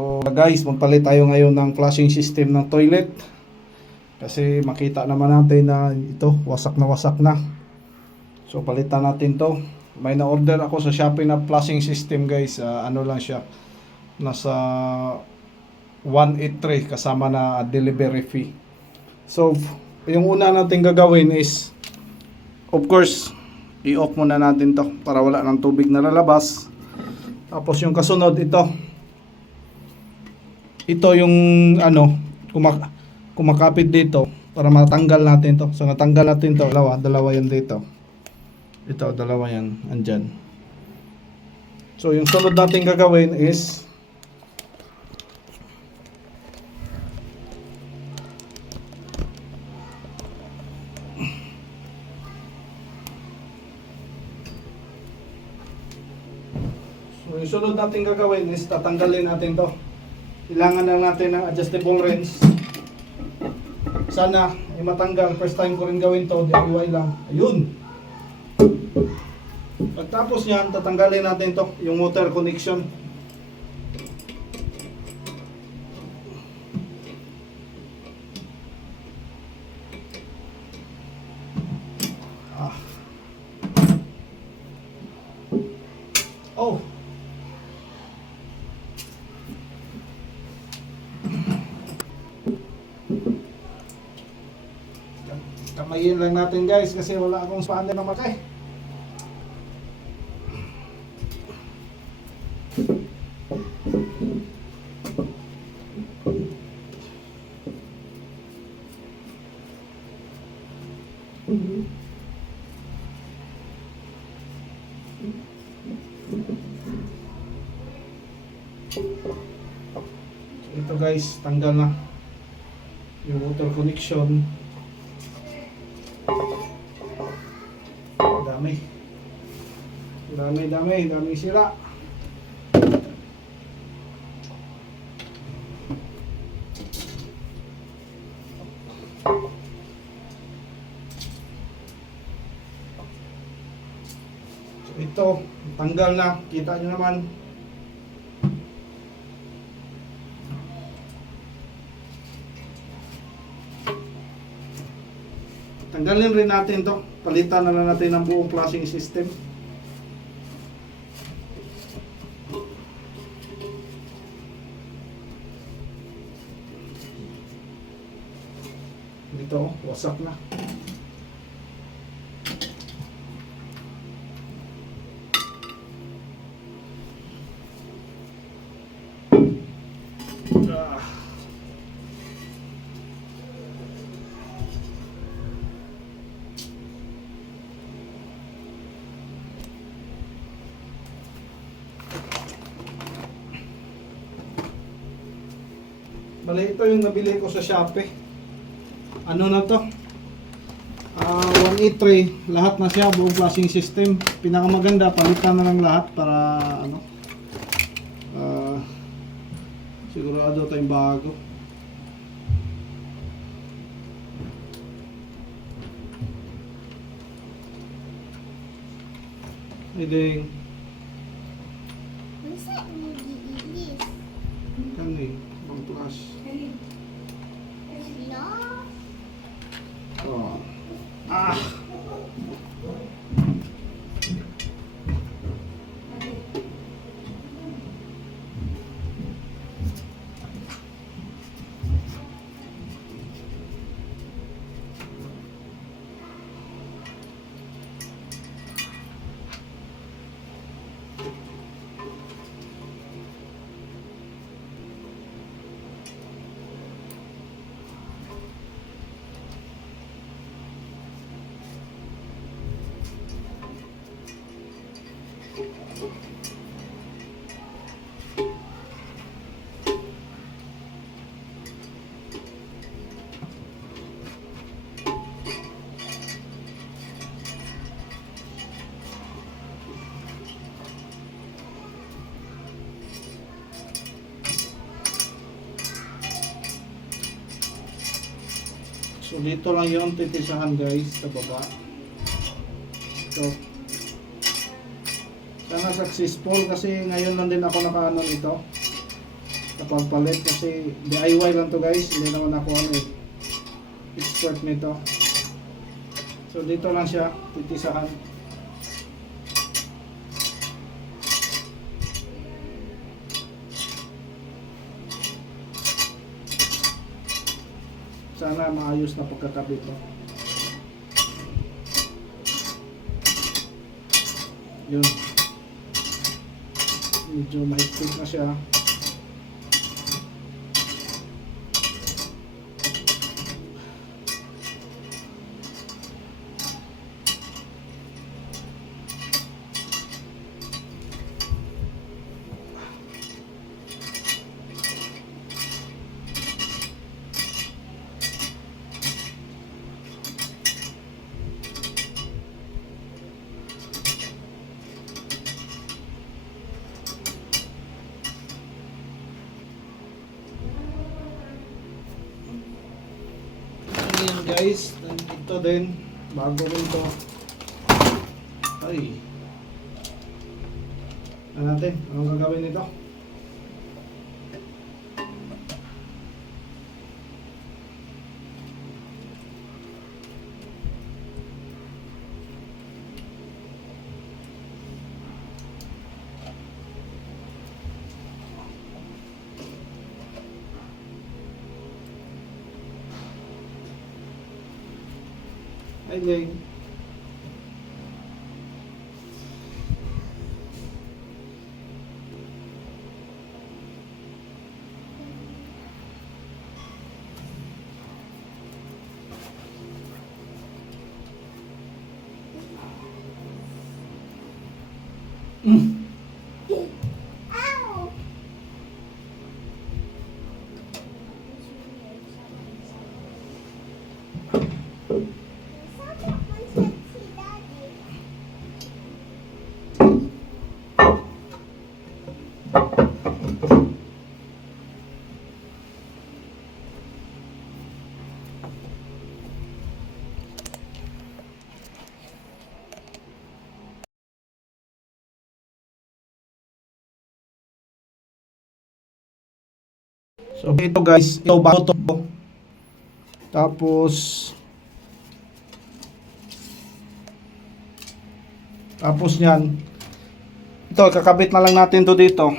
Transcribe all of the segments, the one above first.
So guys, magpalit tayo ngayon ng flushing system ng toilet. Kasi makita naman natin na ito, wasak na. So palitan natin to. May na-order ako sa Shopee na flushing system guys. Ano lang siya. Nasa 183 kasama na delivery fee. So yung una natin gagawin is, of course, i-off muna natin to para wala ng tubig na lalabas. Tapos yung kasunod ito yung ano, kumakapit dito para matanggal natin to. So natanggal natin to, dalawa yan dito. Ito, dalawa yan, andyan. So yung sunod natin gagawin is tatanggalin natin to. Kailangan lang natin ng adjustable wrench. Sana ay matanggal. First time ko rin gawin to, DIY lang. Ayun. Pagtapos niyan, tatanggalin natin to, yung motor connection. Oh. Kamayin lang natin guys kasi wala akong spanner na matay. So ito guys, tanggal na yung water connection. Daming sira. So ito, tanggal na, kita nyo naman. Tanggalin rin natin to, palitan na lang natin ang buong flushing system. Dito, wasak na. Bali, ito yung nabili ko sa Shopee. Ano na to? 183. Lahat na siya, buong flushing system. Pinakamaganda, palitan na lang lahat para ano, sigurado tayong bago. Ideng. Kani, bang flash. Oh. So dito lang yung titisahan guys sa baba. So sana successful kasi ngayon lang din ako nakaano nito. sa pagpalit kasi DIY lang to guys, hindi naman ako expert nito. So dito lang siya titisahan. Sana maayos na pagkakabit to. Yun. Medyo mahigpit na siya. Ayan guys, ito din bago rin to. Ay, ano natin, anong gagawin nito? Ay, Ling. So ito guys, ito bago to. Tapos niyan, ito kakabit na lang natin to dito.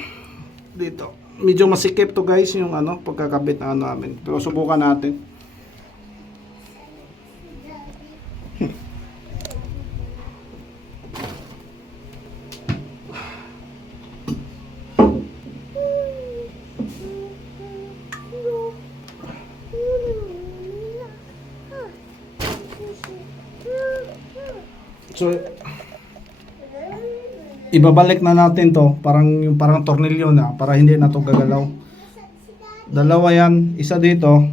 Dito. Medyo masikip to guys yung pagkakabit na namin. Pero subukan natin. So ibabalik na natin to, parang tornilyo na para hindi na to gagalaw. Dalawa yan, isa dito.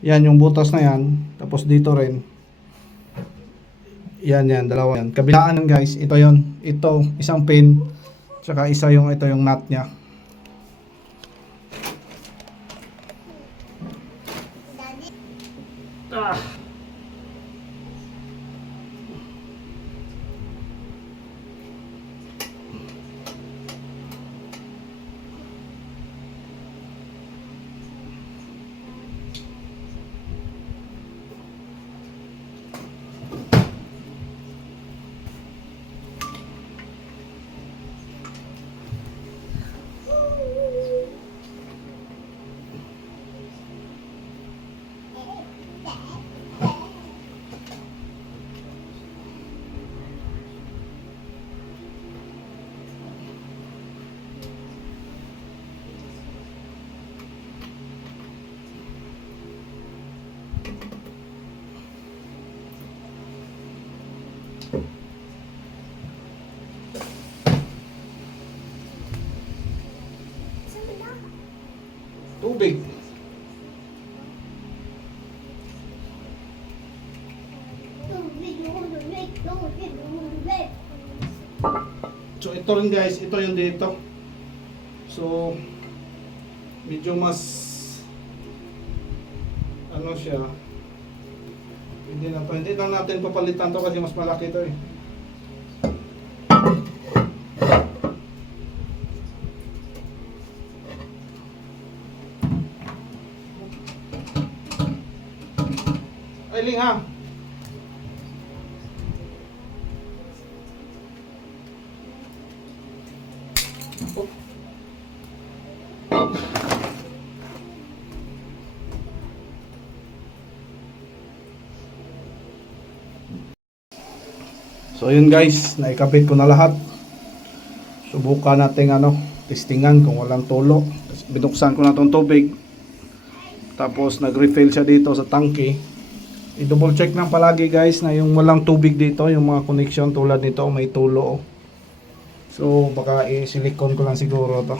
Yan yung butas na yan, tapos dito rin. Yan, dalawa yan. Kabilaan guys, ito yon. Ito, isang pin, tsaka ito yung nut niya. Tubig. So ito rin guys, ito yung dito. So medyo mas siya. Hindi na natin papalitan to kasi mas malaki to eh. Kailing ha. So yun guys, naikabit ko na lahat. Subukan natin testingan kung walang tulo. Binuksan ko na tong tubig. Tapos nag-refill siya dito sa tangke. I-double check lang palagi guys na yung walang tubig dito, yung mga connection tulad nito may tulo. So baka i-silicone ko lang siguro to.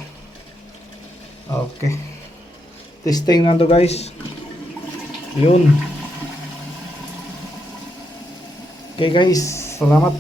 Okay. Testing na to guys. Yun. Okay guys, salamat.